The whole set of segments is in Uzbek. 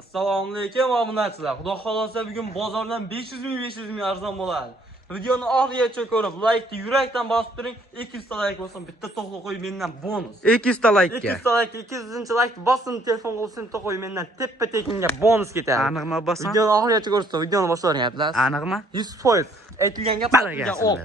Assalomu alaykum obunachilar. Xudo xolasa bugun bozordan 500 ming arzon bo'ladi. Videoni oxirigacha ko'rib, like yurakdan bosib turing. 200 ta like bo'lsin, bitta to'xla qo'yib mendan bonus. 200 ta like. 200 ta like, 200-like bosim telefon qo'lsin, to'xla qo'yib mendan teppa-tekinga bonus ketadi. Aniqmi bosim? Videoni oxirigacha ko'rsa, videoni boshlayapmiz. Aniqmi? 100%. Aytilgan gap aytilgan o'q.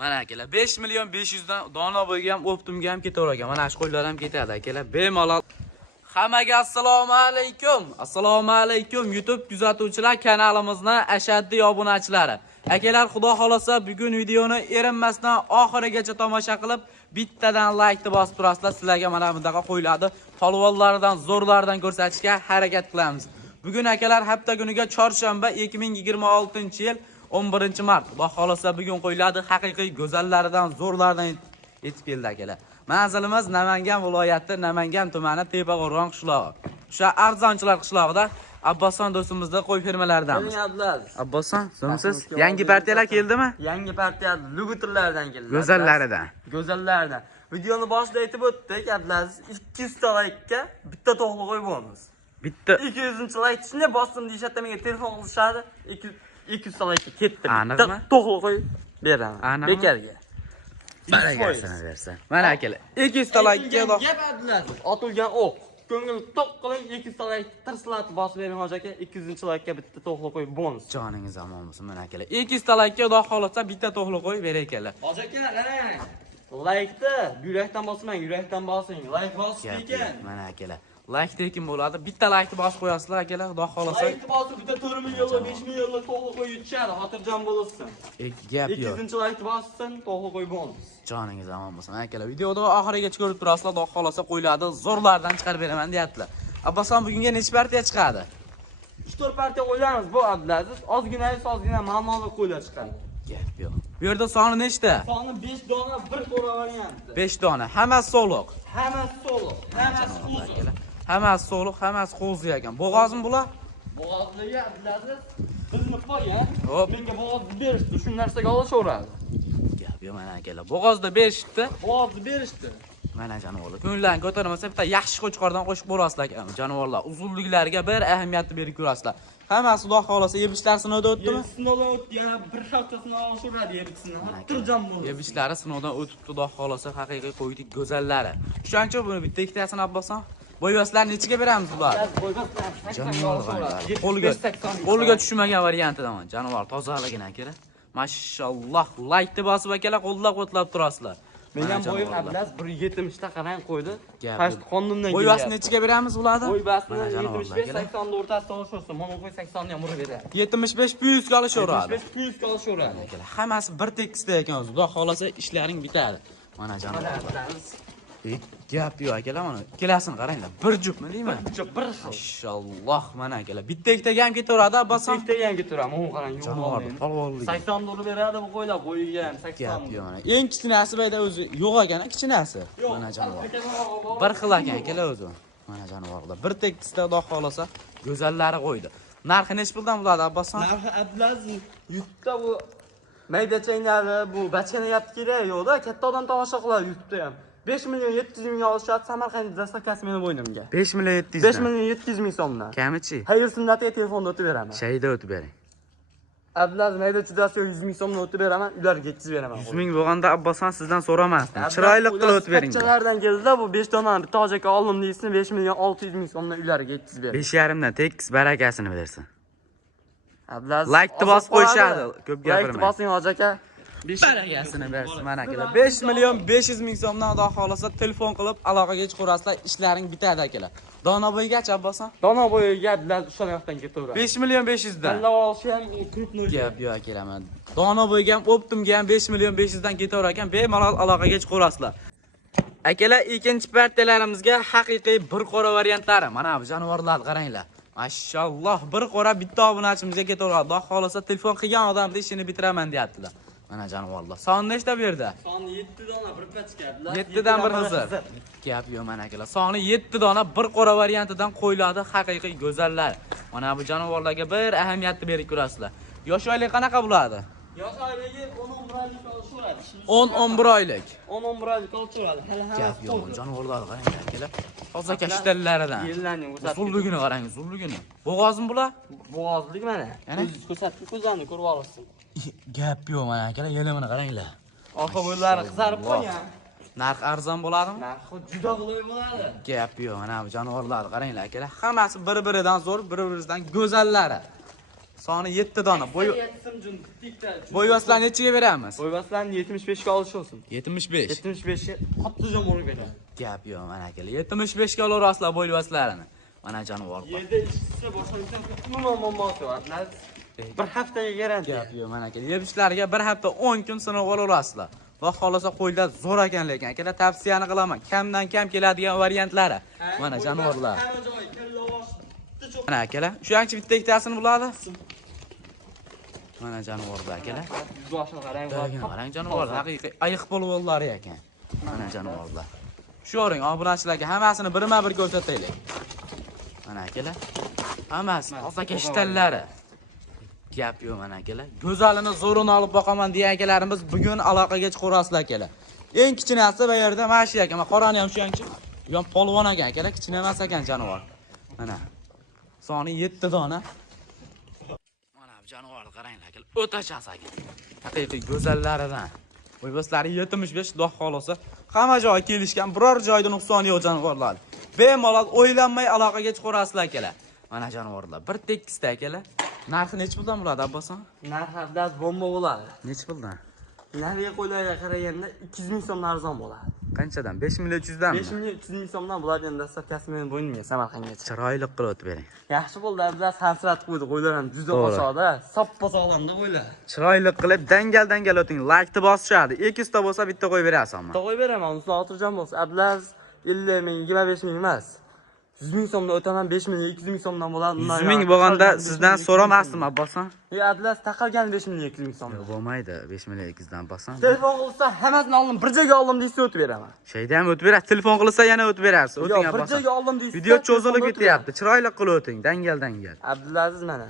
Mana akalar 5 million 500 dan dona bo'yiga ham optimga ham ketavergan. Mana shu qo'ylar ham ketadi akalar. Bemalol. Hammaga assalomu alaykum. Assalomu alaykum YouTube kuzatuvchilar, kanalimizning ashaddiy obunachilari. Akalar, xudo xolasa bugun videoni erinmasdan oxirigacha tomosha qilib, bittadan like ni bosib turasizlar. Sizlarga mana bunaqa qo'yiladi. Polvonlardan, zo'rlardan ko'rsatishga harakat qilamiz. Bugun akalar hafta kuniga chorshanba 2026-yil 11-mart. Xudo xolasa bugun qo'yiladi haqiqiy go'zallaridan, zo'rlardan yetib keldi akalar. Manzilimiz Namangan viloyati, Namangan tumani Tepaqo'rg'on qishlog'i. O'sha arzonchilar qishlog'ida Abbosxon do'stimizning qo'y fermalaridamiz. Abbosxon, so'msiz yangi partiyalar keldimi? Yangi partiya lugutirlardan keldi. Go'zallaridan. Go'zallaridan. Videoni boshida aytib o'tdik, Abdulaziz 200 ta like-ga bitta to'g'ri qo'y bo'lamiz. Bitta 200-like shunday bosim deyishadi, menga telefon qilishadi. 200 ta like ketdi. Aniqmi? To'g'ri qo'y beraman. Bekarga. Baragasini bersa. Mana akalar, 200 ta like-ga gap Abdulaziz. Otilgan o'q. Ko'ngil to'q qiling, 200 ta like tirslatib bosib bering hoji aka. 200-like-ga bitta to'g'ri qo'y bonus. Joningiz omon bo'lsin mana akalar. 200 ta like-ga xudo xolasa bitta to'g'ri qo'y berakalla. Hoji aka, qarang. Like-ni yurakdan bosmang, yurakdan bosing. Like bosib ekan. Mana akalar. Like tekin bo'ladi. Bitta like ni bosib qo'yasizlar akalar, xudo xolasa. Like bosib bitta 4 million, 5 million to'g'ri qo'y yutishadi, xotirjam bo'lsin. Gap yo'q. 200-like bossin, to'g'ri qo'y bonus. Joningiz omon bo'lsin akalar. Videoni oxirigacha ko'rib turasizlar, xudo xolasa qo'yiladi, zo'rlardan chiqarib beraman deyaptilar. Abbosxon bugunga necha partiya chiqadi? 3-4 partiya o'ylamiz bu Abdulaziz. Ozgina ma'noli qo'ylar chiqadi. Gap yo'q. Bu yerda soni nechta? Soni 5 dona, bir qo'ra varianti. 5 dona. Hammasi soliq. Hammasi soliq, hammasi qo'ziq. Hammasi soliq, hammasi qo'zi ekan. Bo'g'ozmi bular? Bo'g'ozligi Abdulaziz bizni qo'ygan. Hop. Menga bo'g'oz berishdi, shu narsaga olishaveradi. Gap yo'q mana akalar. Bo'g'ozda berishdi. Bo'g'ozni berishdi. Mana jonivorlar. Ko'ngillarni ko'tarmasa bitta yaxshi qo'chqordan qo'shib borasizlar ekan. Jonivorlar uzunliklariga bir ahamiyatni berib ko'rasizlar. Hammasi xudo xolasa yebishlar sinovdan o'tdimi? Sinovdan o'tdi, yana bir haftasini olishaveradi yebishni. Xotirjam bo'ling. Yebishlari sinovdan o'tibdi, xudo xolasa haqiqiy qo'ydik go'zallari. Shuning buni bitta ikkitasini Abbosxon. Bo'yvaslarni nechiga beramiz bular? Qo'lga tushmagan variantidaman. Jonivor tozaligini akalar. Mashalloh, like bosib akalar, qo'llab-qo'tlab turasizlar. Men ham bo'yim Abdulaziz 170 ta qarang qo'ydi. Past qonundan Bo'yvasini nechiga beramiz bularni? Bo'yvasini 75-80 da o'rtasida olishaversin. Mana qo'y 80 ni ham urib beradi. 75 plyusga olishaveradi. 75 plyusga olishaveradi. Hammasi bir tekisda ekan o'zi. Xudo xolasa ishlaring bitadi. Mana janob. Gap yo'q akalar, mana ikkalasini qaranglar. Bir juftmi deyman? Bir juft, bir xil. Mashalloh, mana akalar. Bitta ikkitaga ham ketaveradi, Abbosxon. Bitta ikkitaga ham ketaveradi. Mana qarang, Jonivor, polvonlik. 80 dollar beradi bu qo'ylar, bo'yiga ham 80. Gap yo'q mana. Eng kichkinasi bayda o'zi yo'q ekan, kichinasi. Mana jonivor. Bir xil ekan akalar o'zi. Mana jonivorlar. Bir tekisda xudo xolasa go'zallari qo'ydi. Narxi nech puldan bo'ladi, Abbosxon? Narxi Abdulaziz YouTube'da bu maydachaynari, bu bachkani yapti kerak yo'qda, katta odam tomosha qiladi YouTube'da ham. 5 million 700 ming olishadi, Samarqand dastavkasi meni bo'ynimga. 5 million 700 5 million 700 ming so'mdan. Kamichi? Hayır sunnatiga telefonda o'tib beraman. Shayda o'tib bering. Abdulaziz maydachidasi 100 ming so'mdan o'tib beraman, ularga yetkazib beraman. 100 ming bo'lganda Abbosxon sizdan so'ramasdim. Chiroyli qilib o'tib bering. Qachonlardan keldi bu 5 donani bitta hojaka oldim deysin, 5 million 600 ming so'mdan ularga yetkazib beraman. 5,5 dan tekis barakasini bersin. Abdulaziz like ni bosib qo'yishadi, ko'p gapirmang. Like bosing hojaka. Barakasini bersin mana akalar. 5 million 500 ming so'mdan xudo xolasa telefon qilib aloqaga chiqarasizlar, ishlaring bitadi akalar. Dona bo'yigacha Abbosxon? Dona bo'yiga Abdulaziz o'sha yoqdan ketaveradi. 5 million 500 dan. Tanlab olishi ham krupnoy. Gap yo'q akalar. Dona bo'yiga ham, optimga ham 5 million 500 dan ketaverar ekan, bemalol aloqaga chiqarasizlar. Akalar, ikkinchi partiyalarimizga haqiqiy bir qora variantlari. Mana bu jonivorlarni qaranglar. Mashalloh, bir qora bitta obunachimizga ketaveradi. Xudo xolasa telefon qilgan odamni ishini bitiraman deyaptilar. Mana jonivorlar. Soni nechta bu yerda? Soni 7 dona bir pachka. 7 dan bir xizir. Gap yo'q mana akalar. Soni 7 dona bir qora variantidan qo'yiladi haqiqiy go'zallar. Mana bu jonivorlarga bir ahamiyatni berib ko'rasizlar. Yosh oylik qanaqa bo'ladi? Yosh oilaga 10-11 oylik olishaveradi. 10-11 oylik. 10-11 oylik olishaveradi. Hali Gap yo'q, jonivorlar qarang akalar. Toza kashtallaridan. Yillarning o'zati. Zulligini qarang, zulligini. Bo'g'ozmi bular? Bo'g'ozlik mana. Ana. Ko'zingiz ko'rsatib, ko'zlarni ko'rib olasiz. Gap yo'q mana akalar, yelimini qaranglar. Orqa bo'ylari qizarib qolgan. Narx arzon bo'ladimi? Narxi juda qulay bo'ladi. Gap yo'q, mana bu jonivorlarni qaranglar akalar. Hammasi bir-biridan zo'r, bir-biridan go'zallari. Soni 7 dona. Bo'yvaslarni nechiga beramiz? Bo'yvaslarni 75 ga olish olsin. 75. 75 ga xotirjam olib beradi. Gap yo'q, mana akalar. 75 ga olasizlar bo'yvaslarini. Mana jonivor. Yerda ishchi boshlangan umuman muammosi bor. Bir haftaga garantiya. Gap yo'q, mana akalar. Yebishlarga bir hafta 10 kun sinov olasizlar. Va xolasa qo'ylar zo'r ekan lekin akalar tavsiyani qilaman. Kamdan kam keladigan variantlari. Mana jonivorlar. Mana akalar, shu yanchi bitta ikkitasini bo'ladi. Mana jonivorlar akalar. Boshini qarang, Qarang jonivorlar, haqiqiy ayiq polvonlari ekan. Mana jonivorlar. Shu o'ring, obunachilarga hammasini birma-bir ko'rsataylik. Mana akalar. Hammasi toza kashtallari. Gap yo'q mana akalar. Go'zalini zo'rini olib boqaman degan akalarimiz bugun aloqaga chiqarasizlar akalar. Eng kichinasi bu yerda mana shu ekan. Qorani ham shu yanchi. Bu ham polvon ekan akalar, kichkina emas ekan jonivor. Mana. Soni 7 dona. Mana bu jonivorni qaranglar akalar. O'ta chas ekan. Haqiqiy go'zallaridan. Bo'yvaslari 75 xudo xolosa. Hamma joy kelishgan, biror joyda nuqsoni yo'q jonivorlar. Bemalol o'ylanmay aloqaga chiqarasizlar akalar. Mana jonivorlar. Bir tekisda akalar. Narxi necha puldan bo'ladi Abboson? Narxi abdas bomba bo'ladi. Necha puldan? Narxiga qo'ylarga qaraganda 200 ming so'mdan arzon bo'ladi. Qanchadan? 5 million 300 danmi? 5 million 300 ming so'mdan bo'ladi, endi stavkasi men bo'ynimga Samarqandgacha. Chiroyli qilib o'tib bering. Yaxshi bo'ldi, abdas hasrat qo'ydi, qo'ylar ham juda qo'shadi, soppa sog'lomda qo'ylar. Chiroyli qilib dangal o'ting. Like-ni bosishadi. 200 ta bo'lsa bitta qo'yib berasizmi? Bitta qo'yib beraman, uni xotirjam bo'lsa. Ablas 50 ming, 25 ming emas. 100 ming so'mdan o'taman, 5 million, 200 ming so'mdan bo'ladi. 100 ming bo'lganda sizdan so'ramasdim Abboson. Ablas taqalgan 5 million, 200 ming so'm. Bo'lmaydi, 5 million 200 dan Abboson. Telefon qilsa hammasini oldim, bir joyga oldim deysa o'tib beraman. Shayda ham o'tib berasiz. Telefon qilsa yana o'tib berasiz. O'ting Bir Abboson. joyga oldim deysa. Video cho'zilib ketyapti. Chiroyli qilib o'ting, dangal. Abdulaziz mana.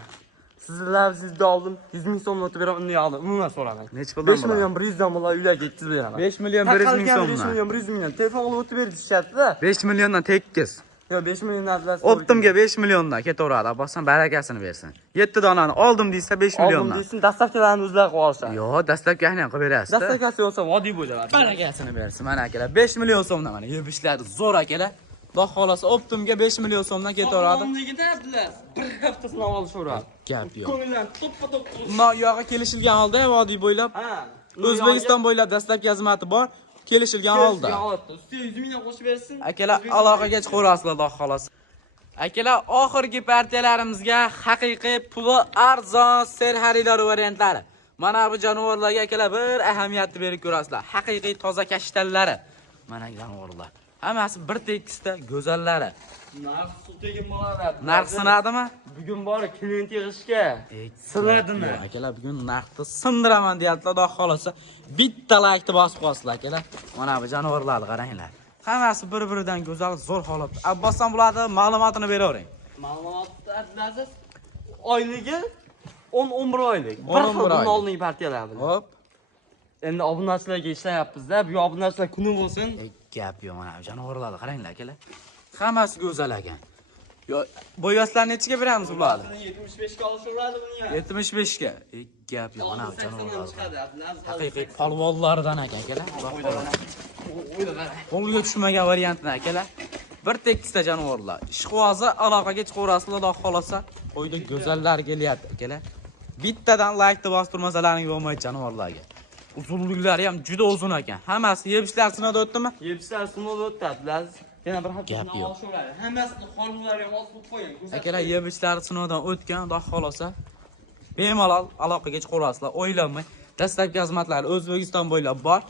Sizda oldim, 100 ming so'mni o'tib beraman, uni oldim. Umuman so'ramang. Necha puldan 5 million 100 dan bo'ladi, uylarga yetkazib beraman. 5 million 100 ming so'mdan. 5 million 100 million. Telefon qilib o'tib ber deyishyapti-da. 5 milliondan tekis. Yo 5 million ablas. Optimga 5 milliondan ketaveradi. Abboson barakasini bersin. 7 donani oldim deysa 5 milliondan. Oldim deysin, dastavkalarni o'zlari qilib olishadi. Yo'q, dastlabkani ham qilib berasiz. Dastavkasi bo'lsa vodiy bo'ladi. Barakasini bersin. Mana akalar 5 million so'mdan mana yebishlar zo'r akalar. Xudo xolasa Optimga 5 million so'mdan ketaveradi. Omligida ablas bir haftasini olishaveradi. Gap yo'q. Ko'ngildan to'ppa-to'p. Bundan yog'i kelishilgan holda vodiy bo'ylab. Ha. O'zbekiston bo'ylab dastlabki xizmati bor. Kelishilgan holda. Ustiga 100 mingdan qo'shib bersin. Akalar aloqaga chiqarasizlar Xudo xolasa. Akalar oxirgi partiyalarimizga haqiqiy puli arzon ser xaridor variantlari. Mana bu jonivorlarga akalar bir ahamiyatni berib ko'rasizlar. Haqiqiy toza kashtallari. Mana jonivorlar. Hammasi bir tekisda go'zallari. Narx suv tegin bo'ladi. Narx sinadimi? Bugun bor klient yig'ishga. Sinadimi? Akalar bugun narxni sindiraman deyaptilar, Xudo xolasa. Bitta like-ni bosib qo'yasizlar akalar. Mana bu jonivorlarni qaranglar. Hammasi bir-biridan go'zal, zo'r holatda. Abboson bo'ladi, ma'lumotini beravering. Ma'lumotni Abdulaziz oyligi 10-11 oylik. Bir 11 xil oylik. oldingi partiyalar bilan. Hop. Endi obunachilarga ishlayapmiz-da. Bu obunachilar kuni bo'lsin. Gap yo'q, mana bu jonivorlarni qaranglar akalar. Hammasi go'zal ekan. Yo, bo'yvaslarni nechiga beramiz bularni? 75 ga olishaveradi buni ham. 75 ga. Gap yo'q, mana bu jonivorlar. Haqiqiy polvonlardan ekan akalar. Qo'lga tushmagan variantni akalar. Bir tekisda jonivorlar. Ishqozi aloqaga chiqarasizlar, Xudo xolasa. Qo'yda go'zallar kelyapti akalar. Bittadan like-ni bostirmasalaring bo'lmaydi jonivorlarga. Uzunliklari ham juda uzun ekan. Hammasi yebishlar sinovdan o'tdimi? Yebishlar sinovdan o'tdi Abdulaziz. Yana bir hafta Gap yo'q. olishaveradi. Hammasini qonunlari ham olib qo'ying. Akalar yebishlar sinovdan o'tgan, Xudo xolasa. Bemalol aloqaga chiqarasizlar, o'ylanmay. Dastlabki xizmatlar O'zbekiston bo'ylab bor.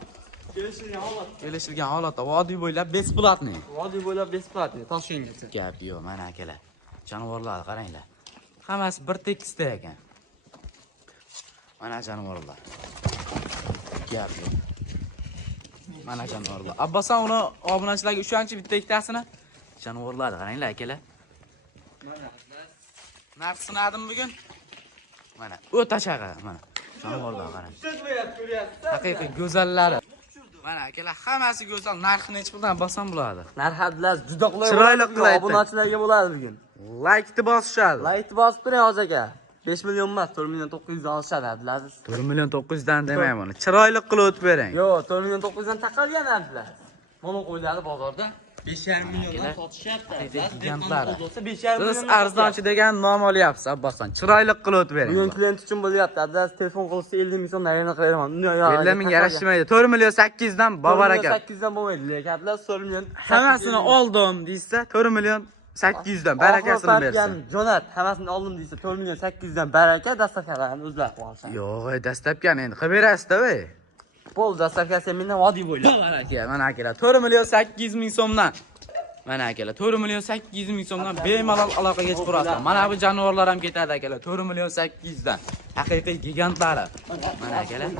Kelishilgan holatda vodiy bo'ylab besplatni. Vodiy bo'ylab besplatni, Toshkentgacha. Gap yo'q, mana akalar. Jonivorlarni qaranglar. Hammasi bir tekisda ekan. Mana jonivorlar. Gap yo'q. Mana jonivorlar. Abboson uni obunachilarga uchanchi bitta ikkitasini jonivorlarni qaranglar akalar. Mana narx sinadimi bugun? Mana o'ta chag'a mana. Jonivorlar qarang. Ko'ryapsiz. Haqiqiy go'zallari. Mana akalar hammasi go'zal. Narxini hech birdan bosam bo'ladi. Narxlar juda qulay. Chiroyli qilib ayting. Obunachilarga bo'ladi bugun. Laykni bosishadi. Layt bosib turing hozir aka. 5 million emas, 4 million 900 dan olishadi, bilasiz. 4 million 900 dan demayman. Chiroyli qilib o'tib bering. Yo'q, 4 million 900 dan taqalgan ablar. Mana qo'yladi bozorda 5,5 milliondan sotishyapti. Gigantlari. 5,5 Siz million. arzonchi degan nom olyapsiz, Abbosxon. Chiroyli qilib o'tib bering. Bugun klient uchun bo'lyapti. Abdulaziz telefon qilsa 50 ming so'mdan yana qilaman. 50 ming yarashmaydi. 4 million 800 dan bavar aka. 800 dan bo'lmaydi, lekin Abdulaziz 4 million. Hammasini oldim deysa 4 million 800 dan barakasini bersin. Jonat, hammasini oldim deysa 4 million 800 dan baraka, dastavkalarni o'zlari qilsin. Yo'q, dastlabkani endi qilib berasiz-da, voy. Bo'ldi, dastavkasi mendan vodiy bo'ylab. Bavar aka, mana akalar 4 million 800 ming so'mdan. Mana akalar 4 million 800 ming so'mdan bemalol aloqaga chiqarasizlar. Mana bu jonivorlar ham ketadi akalar 4 million 800 dan. Haqiqiy gigantlari. Mana akalar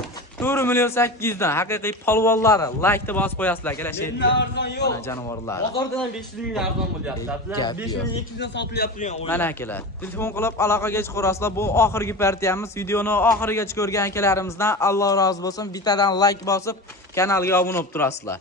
4 million 800 dan haqiqiy polvonlari. Laykni bosib qo'yasizlar akalar. Mendan arzon yo'q. Mana jonivorlar. Bozordan ham 500 ming arzon bo'lyapti. Gap 5 yo'q. million 200 dan sotilyapti turgan o'yin. Mana akalar, telefon qilib aloqaga chiqarasizlar. Bu oxirgi partiyamiz. Videoni oxirigacha ko'rgan akalarimizdan Alloh rozi bo'lsin. Bittadan like bosib, kanalga obuna bo'lib turasizlar.